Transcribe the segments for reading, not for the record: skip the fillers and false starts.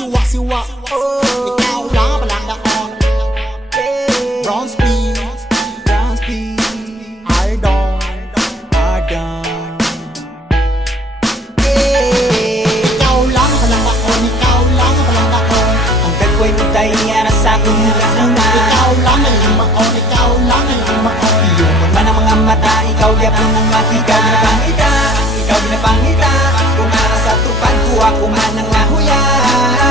siwa, ikaw lang palang naon. Bronze P, Ardon. Ikaw lang palang naon, ikaw lang palang naon. Ang dagway mo tayo na sa akong mula. Ikaw lang ay maon, ikaw lang ay maon. Iyong man ang mga mata, ikaw yapon ng mati. Ikaw ginapangita, ikaw ginapangita. Kung ara sa tupan ko, ako man ang nahuya.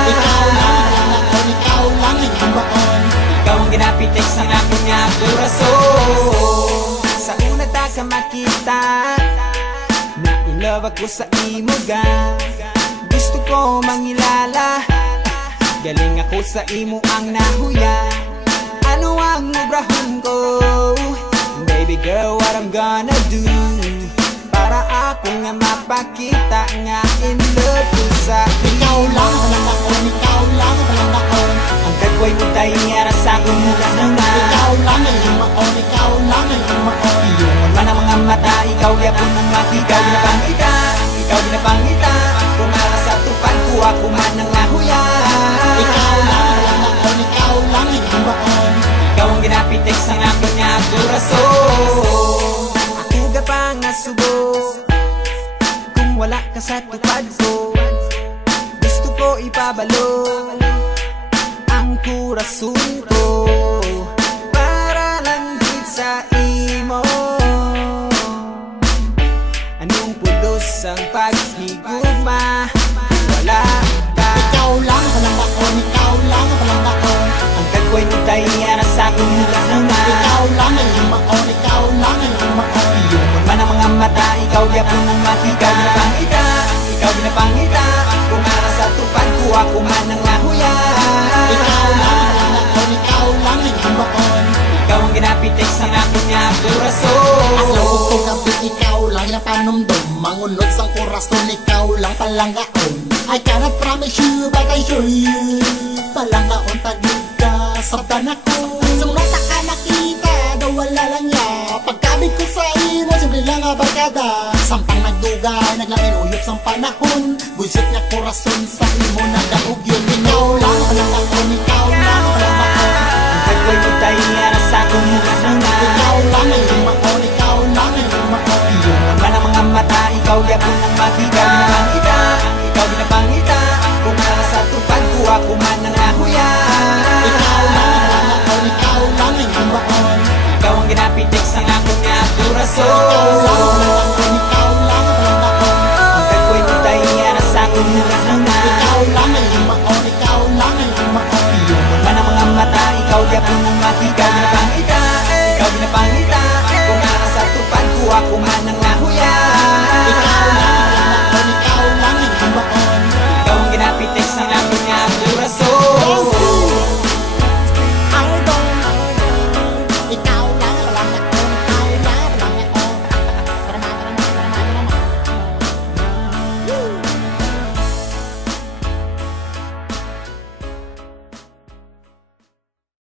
Ikaw lang palang naon, ikaw lang ay maon. Ikaw ang ginapitik sa akong nga kurason. Sa una ta ka makita, na in love ako sa imo ga. Gusto ko mangilala, galing ako sa imo ang nahuya. Ano ang obrahon ko? Baby girl, what I'm gonna do para ako nga mapakita nga in love ko sa Ikaw lang palang naon, ikaw lang palang naon. ang dagway mo tayo nga sa akong mula. Ikaw lang ay maon, ikaw lang ay maon. Iyong man ang mga mata, ikaw yapon ng mati. Ikaw ginapangita, ikaw ginapangita. Kung ara sa tupan ko, ako man ang nahuya. Ikaw lang palang naon, ikaw lang ay maon. Ikaw ang ginapitik sa akong nga kurason. Ako ga pa nga subo, kung wala ka sa tupad ko. Gusto ko ipabalo ang kurason ko para lang din sa imo. Anong pulos ang paghigugma kung wala ka? Ikaw lang palang naon, ikaw lang palang naon. Ang dagway mo tayo na sa akong mula. Ikaw lang ay maon, ikaw lang ay maon. Iyong man ang mga mata, ikaw yapon ng mati. Ikaw ginapangita, ikaw ginapangita. Kung ara sa tupan ko, ako man ang nahuya. Ikaw lang palang naon, ikaw lang ay maon. Ikaw ang ginapitik sa akong nga kurason. Alam ko kapit ikaw lang na panumdum. Mangunod sang kurason, ikaw lang palang naon. I cannot promise you, but I sure you. Palang naon tagig ka, sabdan ako. Sumunod na ka nakita, daw wala lang ya. Pagkabit ko sa imo, simple lang nga barkada. Sampang nagdugay, naglain uyot sang panahon. Buisit niya kurason sa imo, nagdaog yun. Ikaw lang palang naon, ikaw lang palang naon. Ang dagway mo tayo na sa akong mula. Ikaw lang ay maon, ikaw lang ay maon. Iyong man ang mga mata, ikaw yapon ng mati. Ikaw ginapangita, ikaw ginapangita. Kung ara sa tupan ko, ako man ang nahuya. Ikaw lang palang naon, ikaw lang ay maon. Ikaw ang ginapitik sa akong nga Ikaw kurason. lang palang naon, ikaw lang palang naon. Ang dagway mo tayo na sa akong mula. Ikaw lang ay maon, ikaw lang ay maon. Iyong man ang mga mata, ikaw yapon ng mati. Ikaw